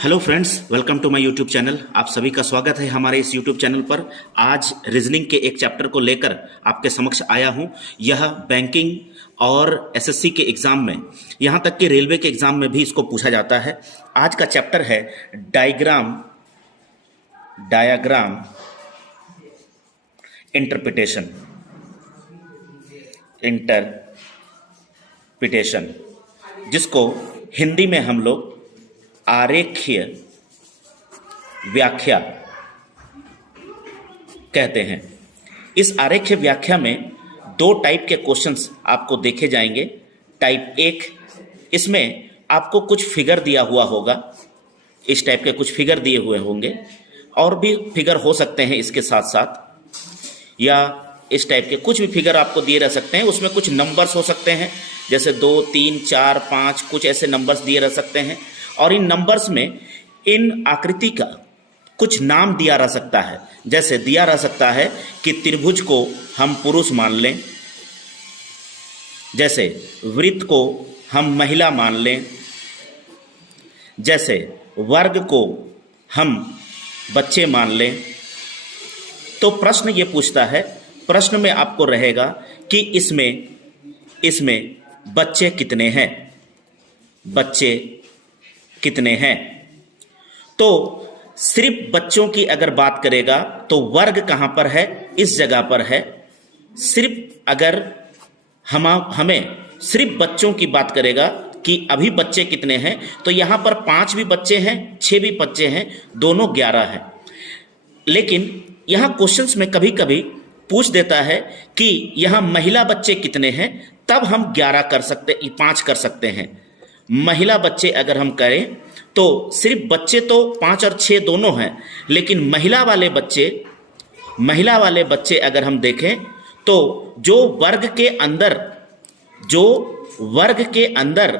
Hello friends, welcome to my YouTube channel. आप सभी का स्वागत है हमारे इस यूट्यूब चैनल पर। आज रीजनिंग के एक चैप्टर को लेकर आपके समक्ष आया हूं। यह बैंकिंग और एसएससी के एग्जाम में, यहां तक कि रेलवे के एग्जाम में भी इसको पूछा जाता है। आज का चैप्टर है डायग्राम इंटरप्रिटेशन। जिसको हिंदी में हम लोग आरेखीय व्याख्या कहते हैं। इस आरेखीय व्याख्या में दो टाइप के क्वेश्चंस आपको देखे जाएंगे। टाइप एक, इसमें आपको कुछ फिगर दिया हुआ होगा, इस टाइप के कुछ फिगर दिए हुए होंगे, और भी फिगर हो सकते हैं इसके साथ साथ, या इस टाइप के कुछ भी फिगर आपको दिए रह सकते हैं। उसमें कुछ नंबर्स हो सकते हैं, जैसे 2, 3, 4, 5, कुछ ऐसे नंबर्स दिए रह सकते हैं। और इन नंबर्स में इन आकृति का कुछ नाम दिया रह सकता है। जैसे दिया रह सकता है कि त्रिभुज को हम पुरुष मान लें, जैसे वृत्त को हम महिला मान लें, जैसे वर्ग को हम बच्चे मान लें। तो प्रश्न ये पूछता है, प्रश्न में आपको रहेगा कि इसमें बच्चे कितने हैं, बच्चे कितने हैं। तो सिर्फ बच्चों की अगर बात करेगा तो वर्ग कहां पर है, इस जगह पर है। सिर्फ अगर हमें सिर्फ बच्चों की बात करेगा कि अभी बच्चे कितने हैं, तो यहां पर 5 भी बच्चे हैं, 6 भी बच्चे हैं, दोनों 11 हैं। लेकिन यहां क्वेश्चंस में कभी कभी पूछ देता है कि यहां महिला बच्चे कितने हैं, तब हम 11 कर सकते, 5 कर सकते हैं। महिला बच्चे अगर हम करें तो सिर्फ बच्चे तो 5 और 6 दोनों हैं, लेकिन महिला वाले बच्चे अगर हम देखें तो जो वर्ग के अंदर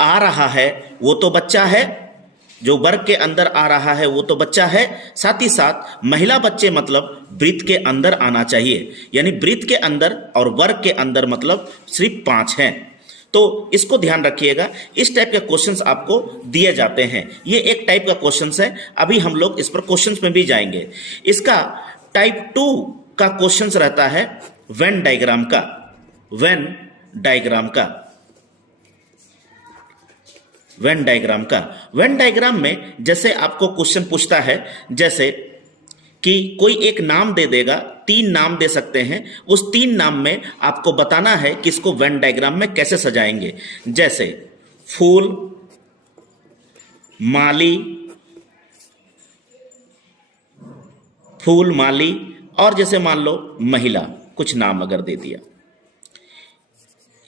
आ रहा है वो तो बच्चा है, जो वर्ग के अंदर आ रहा है वो तो बच्चा है। साथ ही साथ महिला बच्चे मतलब वृत्त के अंदर आना चाहिए, यानी वृत्त के अंदर और वर्ग के अंदर मतलब सिर्फ 5 हैं। तो इसको ध्यान रखिएगा। इस टाइप के क्वेश्चंस आपको दिए जाते हैं। ये एक टाइप का क्वेश्चंस है। अभी हम लोग इस पर क्वेश्चंस में भी जाएंगे। इसका टाइप 2 का क्वेश्चंस रहता है वेन डायग्राम का। वेन डायग्राम में जैसे आपको क्वेश्चन पूछता है, जैसे कि कोई एक नाम दे देगा, 3 नाम दे सकते हैं। उस 3 नाम में आपको बताना है कि इसको वेन डायग्राम में कैसे सजाएंगे। जैसे फूल, माली और जैसे मान लो महिला, कुछ नाम अगर दे दिया,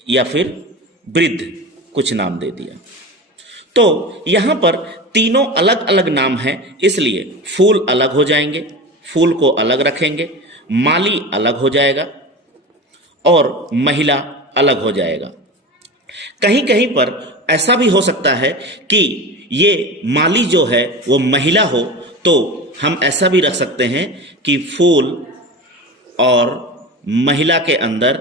या फिर वृद्ध कुछ नाम दे दिया। तो यहां पर तीनों अलग अलग नाम हैं, इसलिए फूल अलग हो जाएंगे, फूल को अलग रखेंगे, माली अलग हो जाएगा और महिला अलग हो जाएगा। कहीं कहीं पर ऐसा भी हो सकता है कि ये माली जो है वो महिला हो, तो हम ऐसा भी रख सकते हैं कि फूल और महिला के अंदर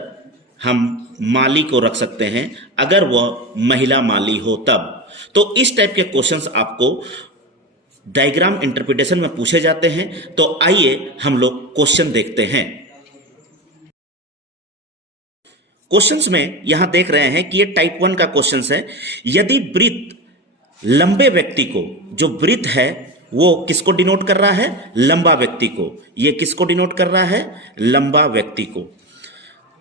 हम माली को रख सकते हैं, अगर वह महिला माली हो तब। तो इस टाइप के क्वेश्चंस आपको डायग्राम इंटरप्रिटेशन में पूछे जाते हैं। तो आइए हम लोग क्वेश्चन देखते हैं। क्वेश्चंस में यहां देख रहे हैं कि ये टाइप 1 का क्वेश्चंस है। यदि वृत्त लंबे व्यक्ति को, जो वृत्त है वो किसको डिनोट कर रहा है, लंबा व्यक्ति को। ये किसको डिनोट कर रहा है, लंबा व्यक्ति को।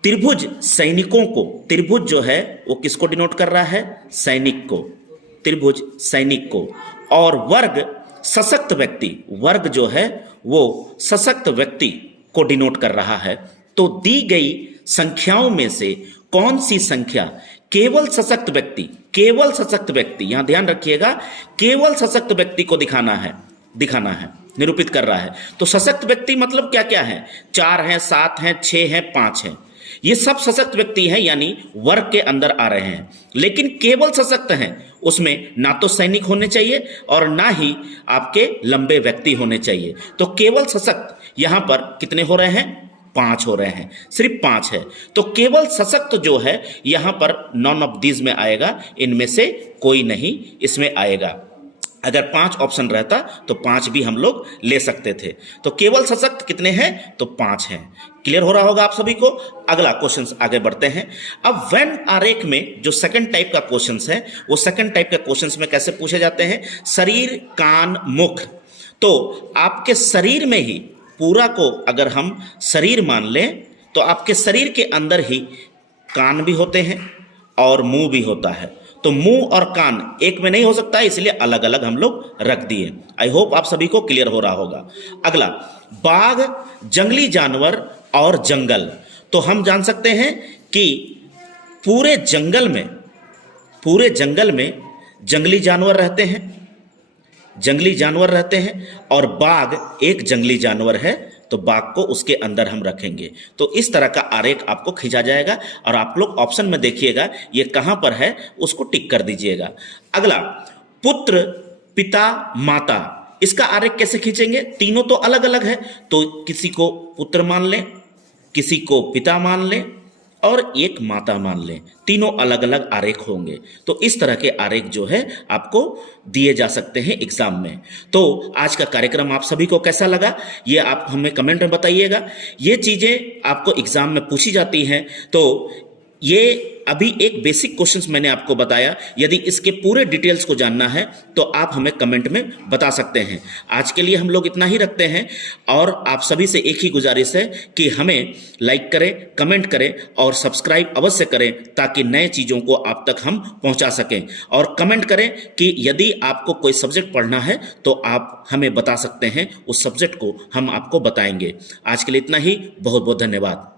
त्रिभुज सैनिकों को, त्रिभुज जो है वो किसको डिनोट कर रहा है, सैनिक को, त्रिभुज सैनिक को। और वर्ग सशक्त व्यक्ति, वर्ग जो है वो सशक्त व्यक्ति को डिनोट कर रहा है। तो दी गई संख्याओं में से कौन सी संख्या केवल सशक्त व्यक्ति, यहां ध्यान रखिएगा, केवल सशक्त व्यक्ति को दिखाना है, निरूपित कर रहा है। तो सशक्त व्यक्ति मतलब क्या क्या है, 4 हैं, 7 हैं, 6 हैं, 5 हैं। ये सब सशक्त व्यक्ति हैं, यानी वर्ग के अंदर आ रहे हैं। लेकिन केवल सशक्त हैं, उसमें ना तो सैनिक होने चाहिए और ना ही आपके लंबे व्यक्ति होने चाहिए। तो केवल सशक्त यहां पर कितने हो रहे हैं, 5 हो रहे हैं, सिर्फ 5 है। तो केवल सशक्त जो है यहां पर नॉन ऑफ दीज में आएगा, इनमें से कोई नहीं इसमें आएगा। अगर 5 ऑप्शन रहता तो 5 भी हम लोग ले सकते थे। तो केवल सशक्त कितने हैं? तो 5 हैं। क्लियर हो रहा होगा आप सभी को। अगला क्वेश्चन आगे बढ़ते हैं। अब वेन आरेख में जो सेकंड टाइप का क्वेश्चन है, वो सेकंड टाइप के क्वेश्चन में कैसे पूछे जाते हैं? शरीर, कान, मुख। तो आपके शरीर में ही पूरा को अगर हम शरीर मान लें तो आपके शरीर के अंदर ही कान भी होते हैं और मुंह भी होता है। तो मुंह और कान एक में नहीं हो सकता है, इसलिए अलग अलग हम लोग रख दिए। आई होप आप सभी को क्लियर हो रहा होगा। अगला, बाघ, जंगली जानवर और जंगल। तो हम जान सकते हैं कि पूरे जंगल में जंगली जानवर रहते हैं, और बाघ एक जंगली जानवर है, तो बाघ को उसके अंदर हम रखेंगे। तो इस तरह का आरेख आपको खींचा जाएगा और आप लोग ऑप्शन में देखिएगा ये कहां पर है, उसको टिक कर दीजिएगा। अगला, पुत्र, पिता, माता। इसका आरेख कैसे खींचेंगे? तीनों तो अलग अलग है, तो किसी को पुत्र मान लें, किसी को पिता मान लें और एक माता मान लें। तीनों अलग अलग आरेख होंगे। तो इस तरह के आरेख जो है आपको दिए जा सकते हैं एग्जाम में। तो आज का कार्यक्रम आप सभी को कैसा लगा, ये आप हमें कमेंट में बताइएगा। ये चीजें आपको एग्जाम में पूछी जाती हैं, तो ये अभी एक बेसिक क्वेश्चंस मैंने आपको बताया। यदि इसके पूरे डिटेल्स को जानना है तो आप हमें कमेंट में बता सकते हैं। आज के लिए हम लोग इतना ही रखते हैं और आप सभी से एक ही गुजारिश है कि हमें लाइक करें, कमेंट करें और सब्सक्राइब अवश्य करें, ताकि नए चीज़ों को आप तक हम पहुंचा सकें। और कमेंट करें कि यदि आपको कोई सब्जेक्ट पढ़ना है तो आप हमें बता सकते हैं, उस सब्जेक्ट को हम आपको बताएंगे। आज के लिए इतना ही। बहुत बहुत धन्यवाद।